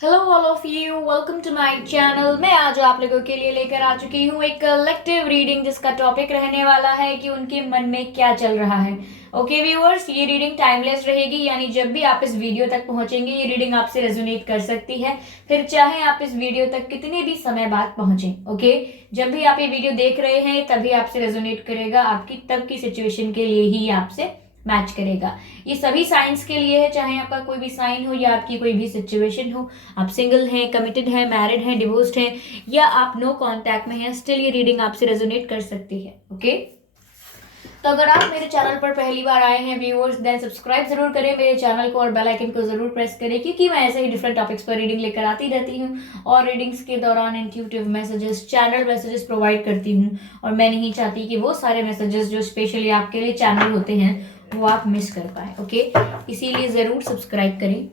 Hello all of you, welcome to my channel. मैं आज आप लोगों के लिए लेकर आ चुकी हूँ एक कलेक्टिव रीडिंग जिसका टॉपिक रहने वाला है कि उनके मन में क्या चल रहा है। ओके व्यूअर्स, ये रीडिंग टाइमलेस रहेगी, यानी जब भी आप इस वीडियो तक पहुंचेंगे ये रीडिंग आपसे रेजोनेट कर सकती है, फिर चाहे आप इस वीडियो तक कितने भी समय बाद पहुंचे। ओके, जब भी आप ये वीडियो देख रहे हैं तभी आपसे रेजोनेट करेगा, आपकी तब की सिचुएशन के लिए ही आपसे मैच करेगा। ये सभी साइंस के लिए है, चाहे आपका कोई भी साइन हो या आपकी कोई भी सिचुएशन हो। आप सिंगल हैं, कमिटेड हैं, मैरिड हैं, डिवोर्स्ड हैं, या आप नो कांटेक्ट में हैं, स्टिल ये रीडिंग आपसे रेजोनेट कर सकती है। ओके, तो अगर आप मेरे चैनल पर पहली बार आए हैं व्यूअर्स, देन सब्सक्राइब जरूर करें मेरे चैनल को और बेल आइकन को जरूर प्रेस करें, क्योंकि मैं ऐसे ही डिफरेंट टॉपिक्स पर रीडिंग लेकर आती रहती हूँ और रीडिंग्स के दौरान intuitive messages, channel messages provide करती हूँ। और मैं नहीं चाहती कि वो सारे मैसेजेस जो स्पेशली आपके लिए चैनल होते हैं वो आप मिस कर पाए। ओके, इसीलिए जरूर सब्सक्राइब करें।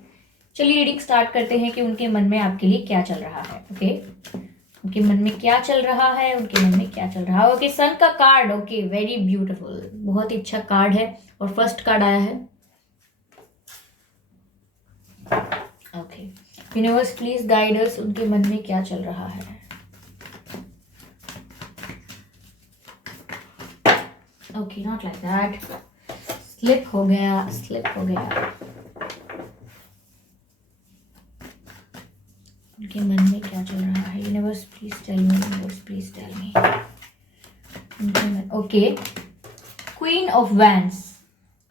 चलिए रीडिंग स्टार्ट करते हैं कि उनके मन में आपके लिए क्या चल रहा है। ओके, उनके मन में क्या चल रहा है, उनके मन में क्या चल रहा है। ओके, सन का कार्ड। ओके, वेरी ब्यूटीफुल, बहुत ही अच्छा कार्ड है। और फर्स्ट कार्ड आया है। Okay, universe please guide us, उनके मन में क्या चल रहा है। Okay, not like that, slip हो गया, स्लिप हो गया। उनके मन में क्या चल रहा है। Universe please tell me, universe please tell me. उनके मन, ओके, क्वीन ऑफ वैंड्स।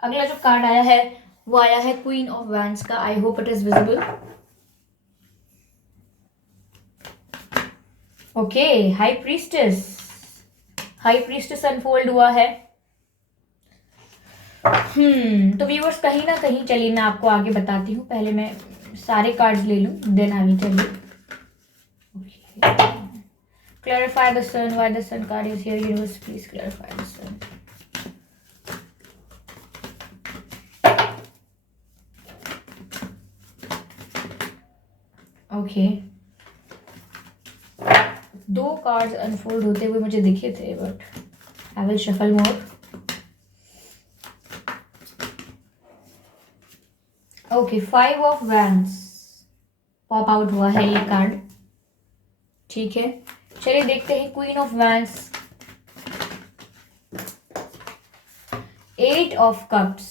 अगला जो कार्ड आया है वो आया है क्वीन ऑफ वैंड्स का। I hope it is visible. Okay, high priestess, high priestess unfold हुआ है। तो व्यूअर्स कहीं ना कहीं, चलिए मैं आपको आगे बताती हूँ, पहले मैं सारे कार्ड्स ले लूं, then I will tell you. Clarify the sun, why the sun card is here. Universe, please clarify the sun. Okay, दो कार्ड्स अनफोल्ड होते हुए मुझे दिखे थे, but I will shuffle more. Okay, five of wands pop out हुआ है ये card. ठीक है, चलिए देखते हैं queen of wands, eight of cups.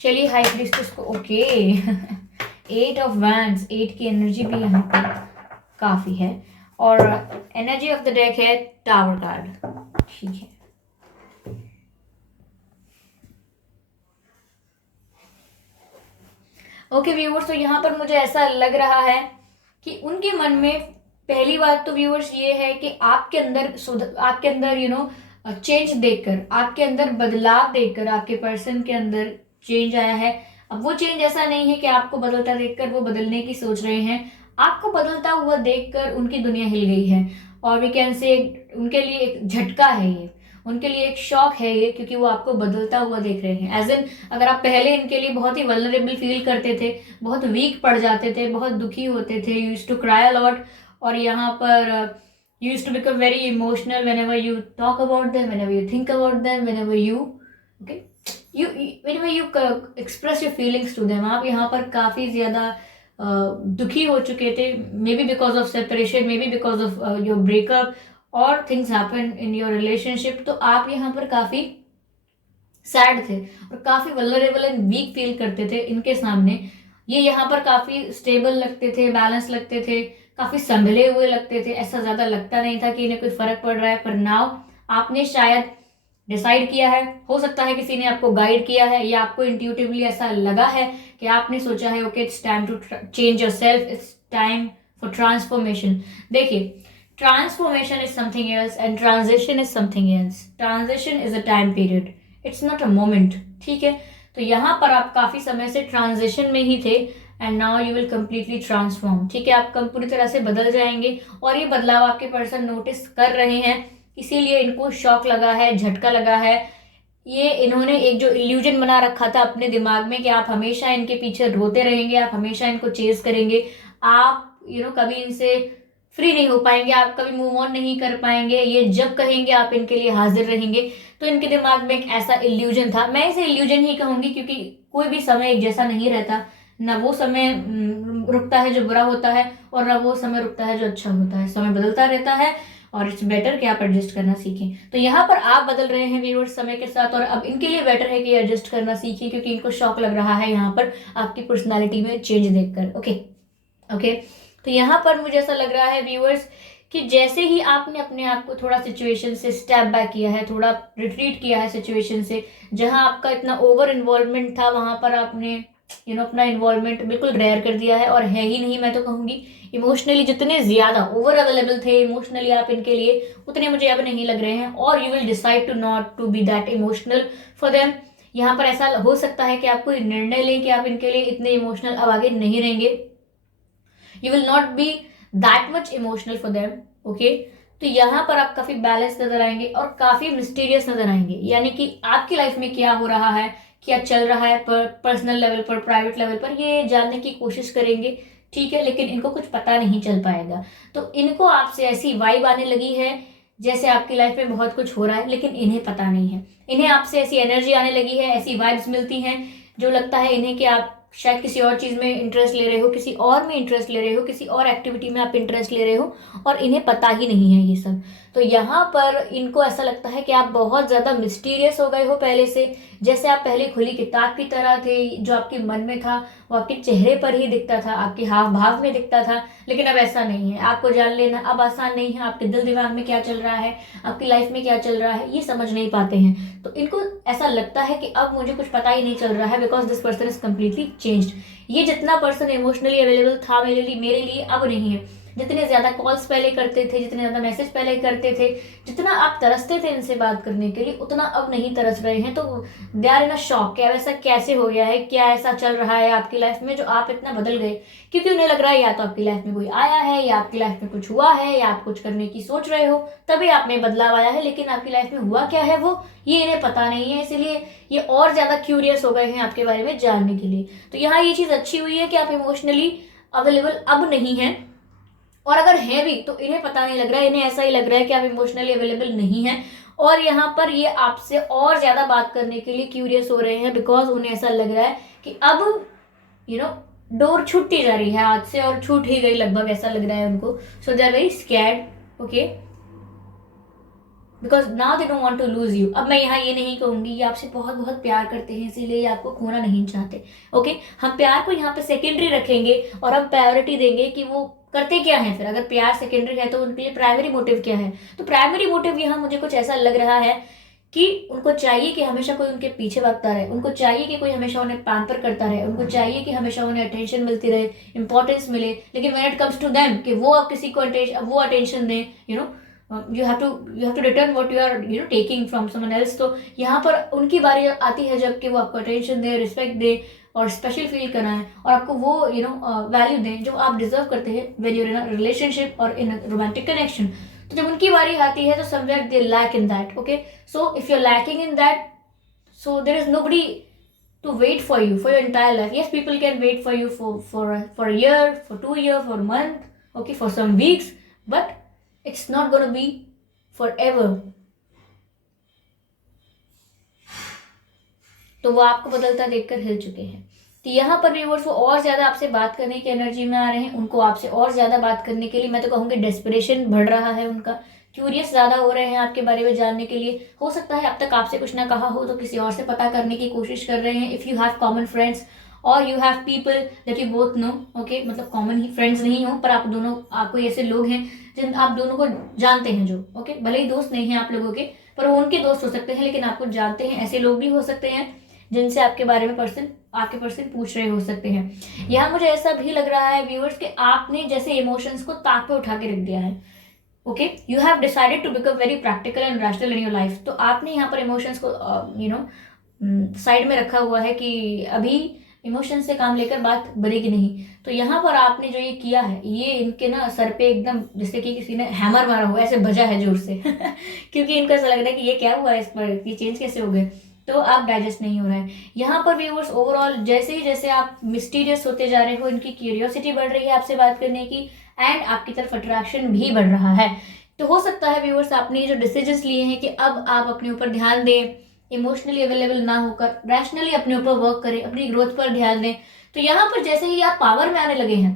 चलिए हाई प्रीस्टेस को। Okay, eight of wands, eight की एनर्जी भी यहाँ पर काफी है, और एनर्जी ऑफ द डेक है टावर कार्ड। ठीक है, ओके व्यूअर्स, तो यहाँ पर मुझे ऐसा लग रहा है कि उनके मन में पहली बात तो व्यूअर्स ये है कि आपके अंदर चेंज देखकर, आपके अंदर बदलाव देखकर, आपके पर्सन के अंदर चेंज आया है। अब वो चेंज ऐसा नहीं है कि आपको बदलता देखकर वो बदलने की सोच रहे हैं, आपको बदलता हुआ देखकर उनकी दुनिया हिल गई है। और वी कैन से उनके लिए एक झटका है ये, उनके लिए एक शॉक है ये, क्योंकि वो आपको बदलता हुआ देख रहे हैं। एज इन, अगर आप पहले इनके लिए बहुत ही वल्नरेबल फील करते थे, बहुत वीक पड़ जाते थे, बहुत दुखी होते थे, used to cry a lot, और यहाँ पर used to become very emotional whenever you talk about them, whenever you think about them, whenever you okay whenever you express your feelings to them। आप यहाँ पर काफी ज्यादा दुखी हो चुके थे, maybe because of separation, maybe because of your breakup और things happen in your relationship. तो आप यहाँ पर काफी सैड थे और काफी वल्नरेबल एंड वीक फील करते थे इनके सामने। ये यहाँ पर काफी स्टेबल लगते थे, बैलेंस लगते थे, काफी संभले हुए लगते थे, ऐसा ज्यादा लगता नहीं था कि इन्हें कोई फर्क पड़ रहा है। पर नाउ आपने शायद डिसाइड किया है, हो सकता है किसी ने आपको गाइड किया है, या आपको इंट्यूटिवली ऐसा लगा है कि आपने सोचा है okay it's time to change yourself, it's time for transformation. देखिए, transformation is something else and transition is something else. Transition is a time period, it's not a moment. ठीक है, तो यहाँ पर आप काफी समय से ट्रांजिशन में ही थे and now you will completely transform. ठीक है, आप पूरी तरह से बदल जाएंगे और ये बदलाव आपके पर्सन नोटिस कर रहे हैं, इसीलिए इनको शॉक लगा है, झटका लगा है। ये इन्होंने एक जो इल्यूजन बना रखा था अपने दिमाग में कि आप हमेशा इनके पीछे रोते रहेंगे, आप हमेशा इनको चेज करेंगे, आप कभी इनसे फ्री नहीं हो पाएंगे, आप कभी मूव ऑन नहीं कर पाएंगे, ये जब कहेंगे आप इनके लिए हाजिर रहेंगे। तो इनके दिमाग में एक ऐसा इल्यूजन था, मैं इसे इल्यूजन ही कहूंगी क्योंकि कोई भी समय एक जैसा नहीं रहता, ना वो समय रुकता है जो बुरा होता है और ना वो समय रुकता है जो अच्छा होता है, समय बदलता रहता है और इट्स बेटर कि आप एडजस्ट करना सीखें। तो यहाँ पर आप बदल रहे हैं व्यूअर्स समय के साथ, और अब इनके लिए बेटर है कि एडजस्ट करना सीखें क्योंकि इनको शॉक लग रहा है यहाँ पर आपकी पर्सनालिटी में चेंज देखकर। ओके, तो यहाँ पर मुझे ऐसा लग रहा है व्यूअर्स कि जैसे ही आपने अपने आप को थोड़ा सिचुएशन से स्टेप बैक किया है, थोड़ा रिट्रीट किया है सिचुएशन से, जहां आपका इतना ओवर इन्वॉल्वमेंट था वहां पर आपने अपना इन्वॉल्वमेंट बिल्कुल रेयर कर दिया है, और है ही नहीं, मैं तो कहूंगी इमोशनली जितने ज्यादा ओवर अवेलेबल थे इमोशनली आप इनके लिए, उतने मुझे अब नहीं लग रहे हैं, और you will decide to not to be that emotional for them. यहाँ पर ऐसा हो सकता है कि आप कोई निर्णय लें कि आप इनके लिए इतने इमोशनल अब आगे नहीं रहेंगे, you will not be that much emotional for them. Okay, तो यहाँ पर आप काफी बैलेंस नजर आएंगे और काफी मिस्टीरियस नजर आएंगे, यानी कि आपकी लाइफ में क्या हो रहा है, क्या चल रहा है पर्सनल लेवल पर, प्राइवेट लेवल पर, ये जानने की कोशिश करेंगे, ठीक है, लेकिन इनको कुछ पता नहीं चल पाएगा। तो इनको आपसे ऐसी वाइब आने लगी है जैसे आपकी लाइफ में बहुत कुछ हो रहा है लेकिन इन्हें पता नहीं है, इन्हें आपसे ऐसी एनर्जी आने लगी है, ऐसी वाइब्स मिलती हैं जो लगता है इन्हें कि आप शायद किसी और चीज में इंटरेस्ट ले रहे हो, किसी और में इंटरेस्ट ले रहे हो, किसी और एक्टिविटी में आप इंटरेस्ट ले रहे हो और इन्हें पता ही नहीं है ये सब। तो यहाँ पर इनको ऐसा लगता है कि आप बहुत ज्यादा मिस्टीरियस हो गए हो पहले से, जैसे आप पहले खुली किताब की तरह थे, जो आपके मन में था वो आपके चेहरे पर ही दिखता था, आपके हाव भाव में दिखता था, लेकिन अब ऐसा नहीं है। आपको जान लेना अब आसान नहीं है, आपके दिल दिमाग में क्या चल रहा है, आपकी लाइफ में क्या चल रहा है, ये समझ नहीं पाते हैं। तो इनको ऐसा लगता है कि अब मुझे कुछ पता ही नहीं चल रहा है, because this person is completely changed. ये जितना पर्सन इमोशनली अवेलेबल था मेरे लिए अब नहीं है। जितने ज्यादा कॉल्स पहले करते थे, जितने ज्यादा मैसेज पहले करते थे, जितना आप तरसते थे इनसे बात करने के लिए, उतना अब नहीं तरस रहे हैं। तो they are in a shock, क्या वैसा कैसे हो गया है, क्या ऐसा चल रहा है आपकी लाइफ में जो आप इतना बदल गए, क्योंकि उन्हें लग रहा है या तो आपकी लाइफ में कोई आया है, या आपकी लाइफ में कुछ हुआ है, या आप कुछ करने की सोच रहे हो तभी आप में बदलाव आया है, लेकिन आपकी लाइफ में हुआ क्या है वो ये इन्हें पता नहीं है, इसीलिए ये और ज्यादा क्यूरियस हो गए हैं आपके बारे में जानने के लिए। तो यहाँ ये चीज अच्छी हुई है कि आप इमोशनली अवेलेबल अब नहीं है, और अगर है भी तो इन्हें पता नहीं लग रहा है, इन्हें ऐसा ही लग रहा है कि आप इमोशनली अवेलेबल नहीं है, और यहाँ पर ये आपसे और ज्यादा बात करने के लिए क्यूरियस हो रहे हैं, बिकॉज उन्हें ऐसा लग रहा है कि अब डोर छूटती जा रही है हाथ से, और छूट ही गई लगभग, ऐसा लग रहा है उनको। So they are very scared, okay, because now they don't want to lose you. अब मैं यहाँ ये नहीं कहूंगी ये आपसे बहुत बहुत प्यार करते हैं इसीलिए आपको खोना नहीं चाहते, ओके। हम प्यार को यहाँ पे सेकेंडरी रखेंगे और हम प्रायोरिटी देंगे कि वो करते क्या है। फिर अगर प्यार सेकेंडरी है तो उनके लिए प्राइमरी मोटिव क्या है, तो प्राइमरी मोटिव यहाँ मुझे कुछ ऐसा लग रहा है कि उनको चाहिए कि हमेशा कोई उनके पीछे भागता रहे, उनको चाहिए कि कोई हमेशा उन्हें पैम्पर करता रहे, उनको चाहिए कि हमेशा उन्हें अटेंशन मिलती रहे, इंपॉर्टेंस मिले, लेकिन when it comes to them कि वो अब किसी को वो अटेंशन दें, you have to return what you are taking from someone else। तो यहाँ पर उनकी बारी आती है जब कि वो आपको अटेंशन दे, रिस्पेक्ट दे और स्पेशल फील कराएं और आपको वो वैल्यू दें जो आप डिजर्व करते हैं when you are in a relationship और इन अ रोमांटिक कनेक्शन। तो जब उनकी बारी आती है तो somewhere they lack in that, okay. So if you are lacking in that, so there is nobody to wait for you for your entire life। Yes, people can wait for you for a year, for 2 years, for a month, okay, for some weeks, but it's not going to be forever। तो वो आपको बदलता देखकर हिल चुके हैं। तो यहाँ पर व्यूअर्स वो और ज्यादा आपसे बात करने की एनर्जी में आ रहे हैं, उनको आपसे और ज्यादा बात करने के लिए मैं तो कहूँगी डेस्परेशन बढ़ रहा है उनका, क्यूरियस ज्यादा हो रहे हैं आपके बारे में जानने के लिए। हो सकता है अब तक आपसे कुछ ना कहा हो तो किसी और से पता करने की कोशिश कर रहे हैं। If you have common friends और you have people that you both know, okay, मतलब कॉमन ही फ्रेंड्स नहीं हो पर आप कोई ऐसे लोग हैं जिन आप दोनों को जानते हैं जो, ओके, भले ही दोस्त नहीं है आप लोगों के पर वो उनके दोस्त हो सकते हैं, लेकिन आपको जानते हैं, ऐसे लोग भी हो सकते हैं जिनसे आपके बारे में आपके पर्सन पूछ रहे हो सकते हैं। यहाँ मुझे ऐसा भी लग रहा है व्यूअर्स कि आपने जैसे इमोशंस को ताक पे उठा के रख दिया है, okay, you have decided to become very practical and rational in your life. तो आपने यहाँ पर इमोशंस को साइड में रखा हुआ है कि अभी इमोशन से काम लेकर बात बनेगी नहीं। तो यहाँ पर आपने जो ये किया है ये इनके ना सर पे एकदम जैसे कि किसी ने हैमर मारा हुआ ऐसे बजा है जोर से क्योंकि इनको ऐसा लग रहा है कि ये क्या हुआ है, इस पर ये चेंज कैसे हो गए, तो आप डाइजेस्ट नहीं हो रहा है। यहाँ पर व्यूअर्स ओवरऑल जैसे आप मिस्टीरियस होते जा रहे हो, इनकी क्यूरियोसिटी बढ़ रही है आपसे बात करने की, एंड आपकी तरफ अट्रैक्शन भी बढ़ रहा है। तो हो सकता है व्यूअर्स आपने ये जो डिसीजंस लिए हैं कि अब आप अपने ऊपर ध्यान दें, इमोशनली अवेलेबल ना होकर रैशनली अपने ऊपर वर्क करें, अपनी ग्रोथ पर ध्यान दें। तो यहाँ पर जैसे ही आप पावर में आने लगे हैं,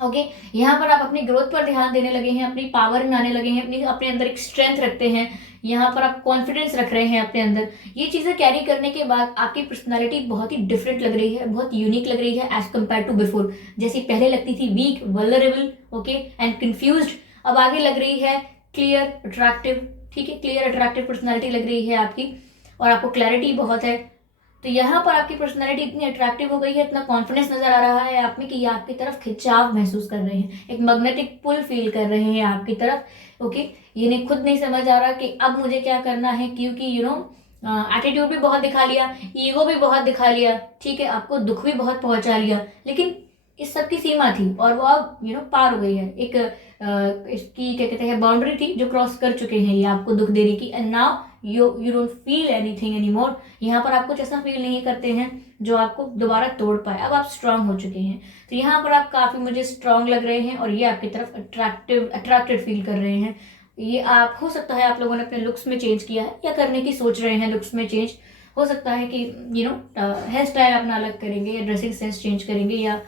ओके, यहाँ पर आप अपनी ग्रोथ पर ध्यान देने लगे हैं, अपनी पावर में आने लगे हैं, अपने अंदर एक स्ट्रेंथ रखते हैं, यहाँ पर आप कॉन्फिडेंस रख रहे हैं अपने अंदर, ये चीजें कैरी करने के बाद आपकी पर्सनालिटी बहुत ही डिफरेंट लग रही है, बहुत यूनिक लग रही है एज कम्पेयर टू बिफोर। जैसी पहले लगती थी weak, vulnerable, okay and confused, अब आगे लग रही है क्लियर, अट्रैक्टिव। ठीक है, क्लियर अट्रैक्टिव पर्सनालिटी लग रही है आपकी, और आपको क्लैरिटी बहुत है। तो यहाँ पर आपकी पर्सनैलिटी इतनी अट्रैक्टिव हो गई है, इतना कॉन्फिडेंस नजर आ रहा है आप में कि ये आपकी तरफ खिंचाव महसूस कर रहे हैं, एक मैग्नेटिक पुल फील कर रहे हैं आपकी तरफ। ओके, ये नहीं, खुद नहीं समझ आ रहा कि अब मुझे क्या करना है, क्योंकि एटीट्यूड भी बहुत दिखा लिया, ईगो भी बहुत दिखा लिया, ठीक है, आपको दुख भी बहुत पहुंचा लिया, लेकिन इस सब की सीमा थी और वो अब पार हो गई है। एक इसकी क्या कहते हैं बाउंड्री थी जो क्रॉस कर चुके हैं ये आपको दुख देने की, and now you don't feel anything any more. यहाँ पर आप कुछ ऐसा फील नहीं करते हैं जो आपको दोबारा तोड़ पाए, अब आप स्ट्रांग हो चुके हैं। तो यहाँ पर आप काफी मुझे स्ट्रांग लग रहे हैं और ये आपकी तरफ अट्रैक्टेड फील कर रहे हैं। ये आप, हो सकता है आप लोगों ने अपने लुक्स में चेंज किया है या करने की सोच रहे हैं लुक्स में चेंज। हो सकता है कि हेयर स्टाइल अपना अलग करेंगे, या ड्रेसिंग सेंस चेंज करेंगे, या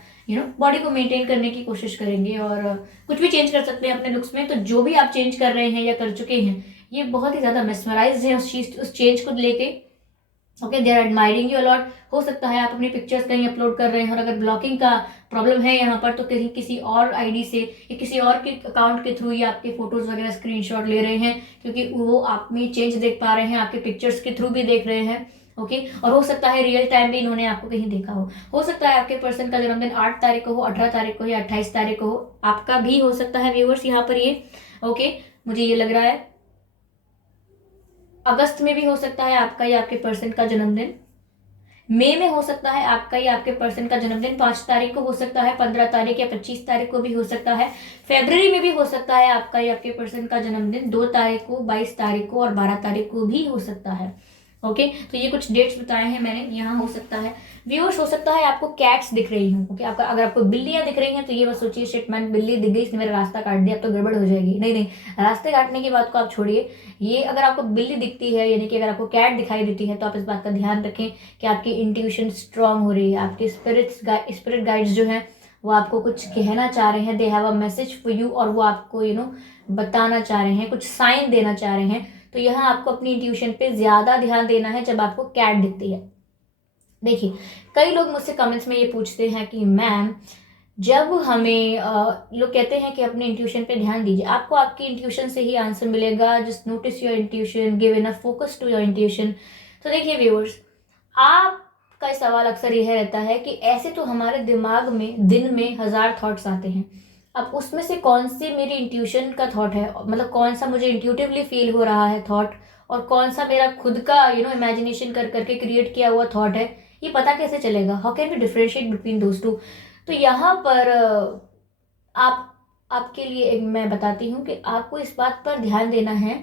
बॉडी को मेंटेन करने की कोशिश करेंगे, और कुछ भी चेंज कर सकते हैं अपने लुक्स में। तो जो भी आप चेंज कर रहे हैं या कर चुके हैं, ये बहुत ही ज्यादा मेस्मराइज है उस चेंज को लेके। Okay, they are admiring you a lot. हो सकता है आप अपनी पिक्चर्स कहीं अपलोड कर रहे हैं और अगर ब्लॉकिंग का प्रॉब्लम है यहाँ पर, तो कहीं किसी और आईडी से या किसी और के अकाउंट के थ्रू ये आपके फोटोज वगैरह स्क्रीनशॉट ले रहे हैं, क्योंकि वो आप में चेंज देख पा रहे हैं, आपके पिक्चर्स के थ्रू भी देख रहे हैं। ओके, और हो सकता है रियल टाइम भी इन्होंने आपको कहीं देखा हो सकता है आपके पर्सन का जन्मदिन 8 तारीख को हो, 18 तारीख को या 28 तारीख को हो, आपका भी हो सकता है व्यूअर्स यहाँ पर ये। ओके, मुझे ये लग रहा है अगस्त में भी हो सकता है आपका या आपके पर्सन का जन्मदिन, मई में हो सकता है आपका या आपके पर्सन का जन्मदिन, 5 तारीख को हो सकता है, 15 तारीख या 25 तारीख को भी हो सकता है, फरवरी में भी हो सकता है आपका या आपके पर्सन का जन्मदिन, 2 तारीख को, 22 तारीख को और 12 तारीख को भी हो सकता है। ओके, तो ये कुछ डेट्स बताए हैं मैंने। यहाँ हो सकता है व्यूअर्स, हो सकता है आपको कैट्स दिख रही हूँ। ओके, आपका अगर आपको बिल्लियां दिख रही हैं तो ये बस सोचिए शिट मैन, बिल्ली दिख गई, इसने मेरा रास्ता काट दिया, अब तो गड़बड़ हो जाएगी। नहीं नहीं, रास्ते काटने की बात को आप छोड़िए, ये अगर आपको बिल्ली दिखती है, यानी कि अगर आपको कैट दिखाई देती है, तो आप इस बात का ध्यान रखें कि आपकी इंट्यूशन स्ट्रांग हो रही है, आपके स्पिरिट गाइड्स जो है वो आपको कुछ कहना चाह रहे हैं, they have a message for you, और वो आपको बताना चाह रहे हैं, कुछ साइन देना चाह रहे हैं। तो यहाँ आपको अपनी इंट्यूशन पे ज्यादा ध्यान देना है जब आपको कैट दिखती है। देखिए, कई लोग मुझसे कमेंट्स में ये पूछते हैं कि मैम, जब हमें लोग कहते हैं कि अपने इंट्यूशन पे ध्यान दीजिए, आपको आपकी इंट्यूशन से ही आंसर मिलेगा, just notice your intuition, give enough focus to your intuition. तो देखिए व्यूअर्स, आपका सवाल अक्सर यह रहता है कि ऐसे तो हमारे दिमाग में दिन में 1000 थॉट्स आते हैं, अब उसमें से कौन से मेरी इंट्यूशन का थॉट है, मतलब कौन सा मुझे इंट्यूटिवली फील हो रहा है थॉट, और कौन सा मेरा खुद का इमेजिनेशन कर करके क्रिएट किया हुआ थॉट है, ये पता कैसे चलेगा? How can we differentiate between those two? तो यहाँ पर आपके लिए एक मैं बताती हूँ कि आपको इस बात पर ध्यान देना है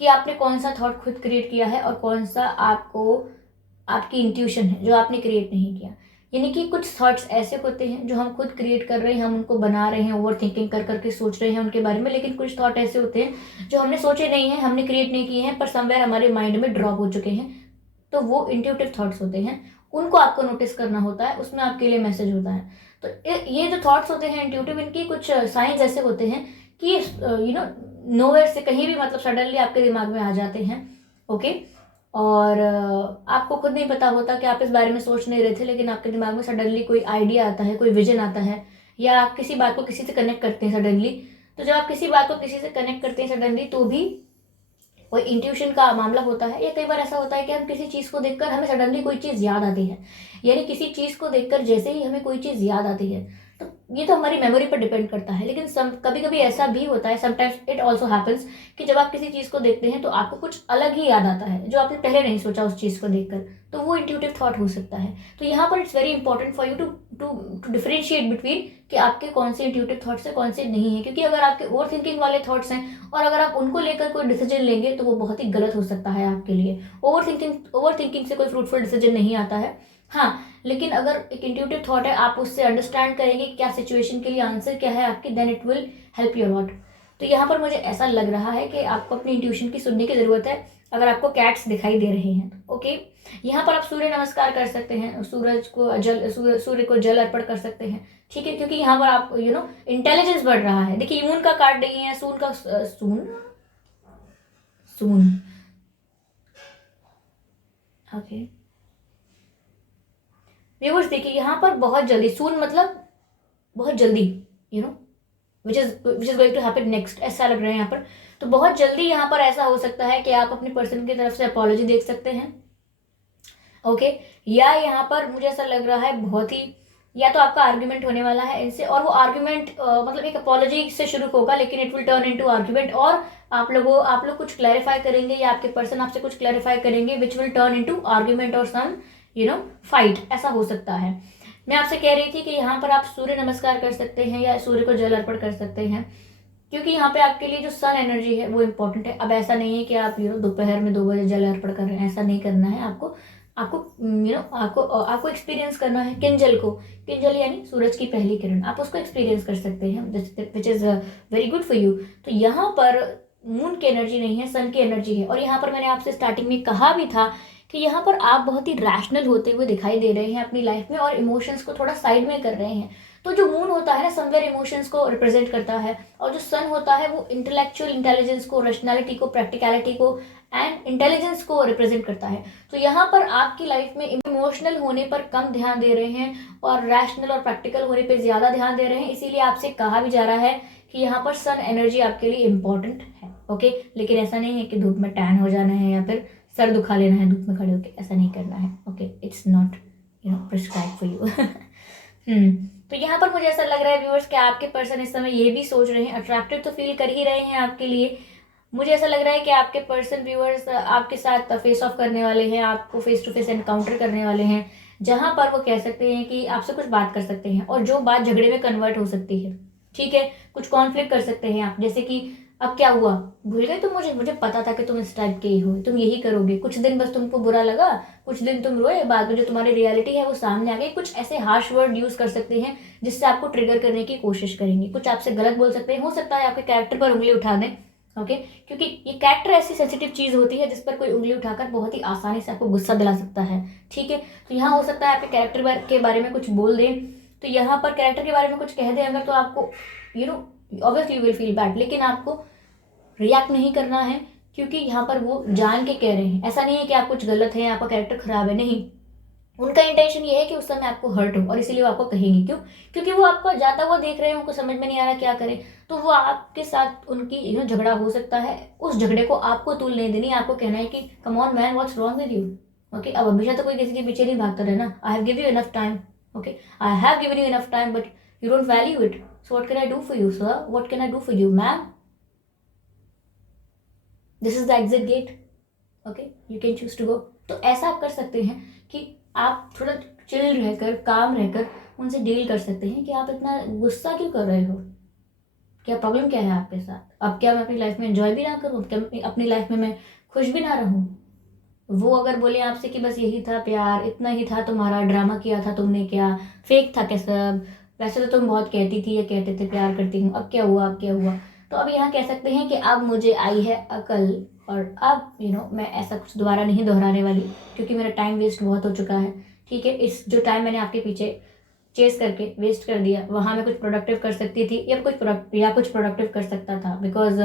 कि आपने कौन सा थॉट खुद क्रिएट किया है और कौन सा आपकी इंट्यूशन है जो आपने क्रिएट नहीं किया। यानी कि कुछ थॉट्स ऐसे होते हैं जो हम खुद क्रिएट कर रहे हैं, हम उनको बना रहे हैं, ओवर थिंकिंग कर करके सोच रहे हैं उनके बारे में, लेकिन कुछ थॉट ऐसे होते हैं जो हमने सोचे नहीं हैं, हमने क्रिएट नहीं किए हैं, पर समवेयर हमारे माइंड में ड्रॉप हो चुके हैं। तो वो इंट्यूटिव थॉट्स होते हैं, उनको आपको नोटिस करना होता है, उसमें आपके लिए मैसेज होता है। तो ये जो थॉट्स होते हैं इंट्यूटिव, इनकी कुछ साइंस ऐसे होते हैं कि नोवेयर से कहीं भी, मतलब सडनली आपके दिमाग में आ जाते हैं। ओके, और आपको खुद नहीं पता होता कि आप इस बारे में सोच नहीं रहे थे, लेकिन आपके दिमाग में सडनली कोई आइडिया आता है, कोई विजन आता है, या आप किसी बात को किसी से कनेक्ट करते हैं सडनली। तो जब आप किसी बात को किसी से कनेक्ट करते हैं सडनली, तो भी कोई इंट्यूशन का मामला होता है। या कई बार ऐसा होता है कि हम किसी चीज़ को देखकर हमें सडनली कोई चीज़ याद आती है, यानी किसी चीज़ को देखकर जैसे ही हमें कोई चीज़ याद आती है, तो ये तो हमारी मेमोरी पर डिपेंड करता है। लेकिन कभी कभी ऐसा भी होता है, समटाइम्स इट ऑल्सो हैपन्स, कि जब आप किसी चीज़ को देखते हैं तो आपको कुछ अलग ही याद आता है जो आपने पहले नहीं सोचा उस चीज़ को देखकर, तो वो इंट्यूटिव थॉट हो सकता है। तो यहाँ पर it's very important for you to differentiate between कि आपके कौन से इंट्यूटिव थॉट्स है, कौन से नहीं है। क्योंकि अगर आपके ओवर थिंकिंग वाले थॉट्स हैं और अगर आप उनको लेकर कोई डिसीजन लेंगे तो वो बहुत ही गलत हो सकता है आपके लिए। ओवर थिंकिंग से कोई फ्रूटफुल डिसीजन नहीं आता है। हाँ, लेकिन अगर एक इंट्यूटिव थॉट है, आप उससे अंडरस्टैंड करेंगे क्या सिचुएशन के लिए आंसर क्या है आपकी, then it will help you lot. तो यहाँ पर मुझे ऐसा लग रहा है कि आपको अपनी इंट्यूशन की सुनने की ज़रूरत है अगर आपको कैट्स दिखाई दे रहे हैं। ओके, यहाँ पर आप सूर्य नमस्कार कर सकते हैं, सूर्य को जल अर्पण कर सकते हैं, ठीक है, क्योंकि यहाँ पर आप इंटेलिजेंस बढ़ रहा है। देखिए मून का कार्ड नहीं है, सून ओके व्यूअर्स, देखिए यहाँ पर बहुत जल्दी, सून मतलब बहुत जल्दी, which is going to happen next, ऐसा लग रहा है यहाँ पर। तो बहुत जल्दी यहाँ पर ऐसा हो सकता है कि आप अपने पर्सन की तरफ से अपॉलॉजी देख सकते हैं। ओके, या यहाँ पर मुझे ऐसा लग रहा है बहुत ही, या तो आपका आर्ग्यूमेंट होने वाला है इनसे, और वो आर्ग्यूमेंट मतलब एक अपॉलॉजी से शुरू होगा लेकिन it will turn into argument, और आप लोग कुछ क्लैरिफाई करेंगे या आपके पर्सन आपसे कुछ क्लैरिफाई करेंगे which will turn into argument और सम फाइट, ऐसा हो सकता है। मैं आपसे कह रही थी कि यहाँ पर आप सूर्य नमस्कार कर सकते हैं या सूर्य को जल अर्पण कर सकते हैं, क्योंकि यहाँ पे आपके लिए जो सन एनर्जी है वो इम्पोर्टेंट है। अब ऐसा नहीं है कि आप दोपहर में 2 बजे जल अर्पण कर रहे हैं, ऐसा नहीं करना है आपको। आपको एक्सपीरियंस करना है किंजल यानी सूरज की पहली किरण, आप उसको एक्सपीरियंस कर सकते हैं, which is very good for you. तो यहाँ पर मून की एनर्जी नहीं है, सन की एनर्जी है। और यहाँ पर मैंने आपसे स्टार्टिंग में कहा भी था कि यहाँ पर आप बहुत ही रैशनल होते हुए दिखाई दे रहे हैं अपनी लाइफ में, और इमोशंस को थोड़ा साइड में कर रहे हैं। तो जो मून होता है ना, समवेयर इमोशंस को रिप्रेजेंट करता है, और जो सन होता है वो इंटेलेक्चुअल इंटेलिजेंस को, रैशनैलिटी को, प्रैक्टिकलिटी को एंड इंटेलिजेंस को रिप्रेजेंट करता है। तो यहाँ पर आपकी लाइफ में इमोशनल होने पर कम ध्यान दे रहे हैं और रैशनल और प्रैक्टिकल होने पर ज़्यादा ध्यान दे रहे हैं। इसीलिए आपसे कहा भी जा रहा है कि यहाँ पर सन एनर्जी आपके लिए इम्पॉर्टेंट है। ओके, लेकिन ऐसा नहीं है कि धूप में टैन हो जाना है या फिर सर दुखा लेना है धूप में खड़े होके, ऐसा नहीं करना है। Okay, it's not prescribe for you. तो यहाँ पर मुझे ऐसा लग रहा है व्यूअर्स कि आपके पर्सन इस समय ये भी सोच रहे हैं, अट्रैक्टिव तो फील कर ही रहे हैं आपके लिए। मुझे ऐसा लग रहा है कि आपके पर्सन व्यूअर्स आपके साथ फेस ऑफ करने वाले हैं, आपको फेस टू फेस एनकाउंटर करने वाले हैं, जहाँ पर वो कह सकते हैं कि आपसे कुछ बात कर सकते हैं, और जो बात झगड़े में कन्वर्ट हो सकती है। ठीक है, कुछ कॉन्फ्लिक्ट कर सकते हैं आप, जैसे कि अब क्या हुआ, भूल गए तुम मुझे पता था कि तुम इस टाइप के ही हो, तुम यही करोगे, कुछ दिन बस तुमको बुरा लगा, कुछ दिन तुम रोए, बाद में जो तुम्हारी रियलिटी है वो सामने आ गई। कुछ ऐसे हार्श वर्ड यूज कर सकते हैं जिससे आपको ट्रिगर करने की कोशिश करेंगे, कुछ आपसे गलत बोल सकते हैं, हो सकता है आपके कैरेक्टर पर उंगली उठा दें। ओके, क्योंकि ये कैरेक्टर ऐसी सेंसिटिव चीज होती है जिस पर कोई उंगली उठाकर बहुत ही आसानी से आपको गुस्सा दिला सकता है। ठीक है, तो यहाँ हो सकता है आपके कैरेक्टर के बारे में कुछ बोल दें, तो यहाँ पर कैरेक्टर के बारे में कुछ कह दें अगर, तो आपको obviously you will feel bad, लेकिन आपको रिएक्ट नहीं करना है, क्योंकि यहाँ पर वो जान के कह रहे हैं। ऐसा नहीं है कि आप कुछ गलत है, आपका कैरेक्टर खराब है, नहीं, उनका इंटेंशन ये है कि उस समय आपको हर्ट हो, और इसीलिए वो आपको कहेंगे। क्यों? क्योंकि वो आपको जाता हुआ देख रहे हैं, उनको समझ में नहीं आ रहा क्या करें, तो वो आपके साथ उनकी झगड़ा हो सकता है, उस झगड़े को आपको तूल नहीं देनी, आपको कहना है कि come on man, what's wrong with you. Okay, अब हमेशा तो कोई किसी के पीछे नहीं भागता रहना। I have give you enough time, okay, I have given you enough time, but you don't value it, so what can I do for you sir, what can I do for you ma'am, this is the exit gate, okay, you can choose to go. तो ऐसा आप कर सकते हैं कि आप थोड़ा chill रहकर, काम रहकर उनसे डील कर सकते हैं कि आप इतना गुस्सा क्यों कर रहे हो, क्या प्रॉब्लम क्या है आपके साथ, अब क्या मैं अपनी लाइफ में एंजॉय भी ना करूँ, क्या अपनी लाइफ में मैं खुश भी ना रहूँ। वो अगर बोले आपसे कि बस यही था प्यार, इतना ही था तुम्हारा, ड्रामा किया था तुमने, क्या फेक था क्या सब, वैसे तो तुम बहुत कहती थी या कहते थे प्यार करती हूँ, अब क्या हुआ, अब क्या हुआ। तो अब यहाँ कह सकते हैं कि अब मुझे आई है अकल, और अब मैं ऐसा कुछ दोबारा नहीं दोहराने वाली, क्योंकि मेरा टाइम वेस्ट बहुत हो चुका है। ठीक है, इस जो टाइम मैंने आपके पीछे चेस करके वेस्ट कर दिया, वहाँ मैं कुछ प्रोडक्टिव कर सकती थी, या कुछ प्रोडक्टिव कर सकता था, बिकॉज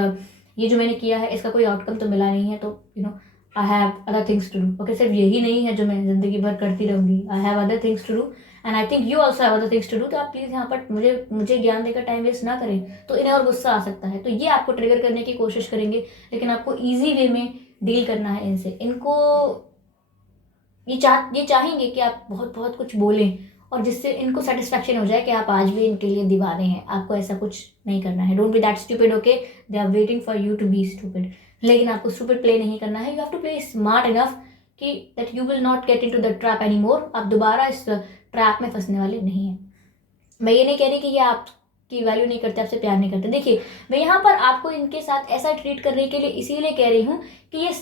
ये जो मैंने किया है इसका कोई आउटकम तो मिला नहीं है, तो I have other things to do. Okay, सिर्फ यही नहीं है जो मैं जिंदगी भर करती रहूंगी, I have other things to do and I think you also have other things to do. तो आप प्लीज़ यहाँ पर मुझे ज्ञान देकर टाइम वेस्ट ना करें, तो इन्हें और गुस्सा आ सकता है, तो ये आपको ट्रिगर करने की कोशिश करेंगे, लेकिन आपको ईजी वे में डील करना है इनसे। इनको ये चाहेंगे कि आप बहुत बहुत कुछ बोलें, और जिससे इनको सेटिस्फैक्शन हो जाए कि आप आज भी इनके लिए दीवाने हैं। आपको ऐसा कुछ नहीं करना है, don't be that stupid, okay, they are waiting for you to be stupid, लेकिन आपको स्टूपिड प्ले नहीं करना है, you have to play smart enough कि that you will not get into the trap any more. आप दोबारा इस trap में फंसने वाले नहीं हैं। मैं ये नहीं कह रही कि ये आप आपकी वैल्यू नहीं करते, आपसे प्यार नहीं करते। देखिए मैं यहाँ पर आपको इनके साथ ऐसा ट्रीट करने के लिए इसीलिए कह रही हूँ कि ये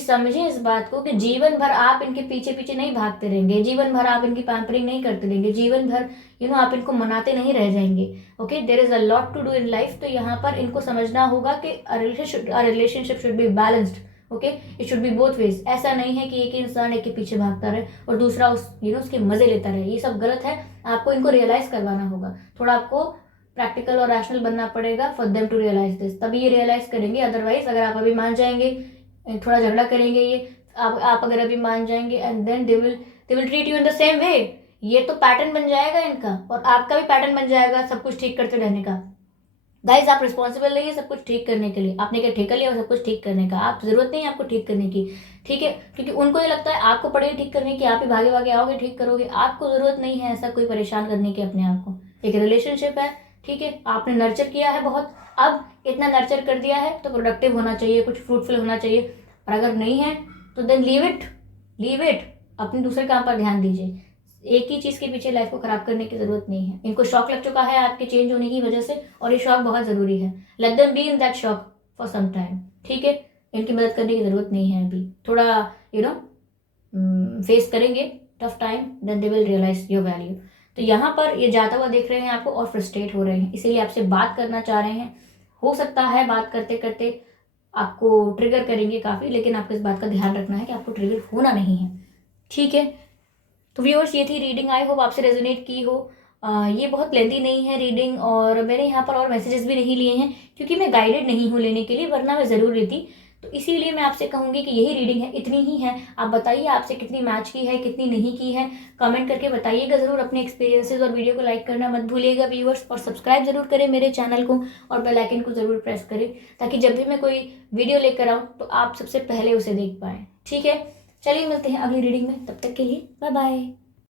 समझें इस बात को कि जीवन भर आप इनके पीछे पीछे नहीं भागते रहेंगे, जीवन भर आप इनकी पैम्परिंग नहीं करते रहेंगे, जीवन भर आप इनको मनाते नहीं रह जाएंगे। Okay, there is a lot to do in life. तो यहाँ पर इनको समझना होगा कि relationship should be balanced. Okay, it should be both ways. ऐसा नहीं है कि एक इंसान एक के पीछे भागता रहे और दूसरा उसके मजे लेता रहे, ये सब गलत है। आपको इनको रियलाइज करवाना होगा, थोड़ा आपको प्रैक्टिकल और रैशनल बनना पड़ेगा for them to realize this, तभी ये रियलाइज करेंगे। अदरवाइज अगर आप अभी मान जाएंगे, थोड़ा झगड़ा करेंगे, ये आप अगर अभी मान जाएंगे and then they will treat you in the same way, ये तो पैटर्न बन जाएगा इनका और आपका भी पैटर्न बन जाएगा सब कुछ ठीक करते रहने का। गाइज आप रिस्पॉन्सिबल नहीं है सब कुछ ठीक करने के लिए, आपने क्या ठेका लिया सब कुछ ठीक करने का, आप जरूरत नहीं है आपको ठीक करने की, ठीक है, क्योंकि उनको ये लगता है आपको पड़ेगा ठीक करने की, आप ही भागे भागे आओगे ठीक करोगे। आपको जरूरत नहीं है ऐसा कोई परेशान करने की अपने आप को। एक रिलेशनशिप है, ठीक है, आपने नर्चर किया है बहुत, अब इतना नर्चर कर दिया है तो प्रोडक्टिव होना चाहिए, कुछ फ्रूटफुल होना चाहिए। और अगर नहीं है तो देन लीव इट, अपने दूसरे काम पर ध्यान दीजिए। एक ही चीज के पीछे लाइफ को खराब करने की जरूरत नहीं है। इनको शौक लग चुका है आपके चेंज होने की वजह से और ये शौक बहुत जरूरी है। Let them be in that शौक फॉर सम टाइम, ठीक है, इनकी मदद करने की जरूरत नहीं है अभी, थोड़ा फेस करेंगे tough time, then they will realize your value. तो यहाँ पर ये जाता हुआ देख रहे हैं आपको और फ्रस्ट्रेट हो रहे हैं, इसीलिए आपसे बात करना चाह रहे हैं। हो सकता है बात करते करते आपको ट्रिगर करेंगे काफ़ी, लेकिन आपको इस बात का ध्यान रखना है कि आपको ट्रिगर होना नहीं है, ठीक है। तो व्यूअर्स ये थी रीडिंग, आई होप आपसे रेजोनेट की हो। ये बहुत लेंथी नहीं है रीडिंग और मैंने यहाँ पर और मैसेजेस भी नहीं लिए हैं क्योंकि मैं गाइडेड नहीं हूँ लेने के लिए, वरना मैं ज़रूर लेती। तो इसीलिए मैं आपसे कहूँगी कि यही रीडिंग है, इतनी ही है। आप बताइए आपसे कितनी मैच की है कितनी नहीं की है, कमेंट करके बताइएगा ज़रूर अपने एक्सपीरियंसेस और वीडियो को लाइक करना मत भूलिएगा व्यूअर्स, और सब्सक्राइब जरूर करें मेरे चैनल को और बेल आइकन को ज़रूर प्रेस करें ताकि जब भी मैं कोई वीडियो लेकर आऊँ तो आप सबसे पहले उसे देख पाएँ, ठीक है। चलिए मिलते हैं अगली रीडिंग में, तब तक के लिए बाय बाय।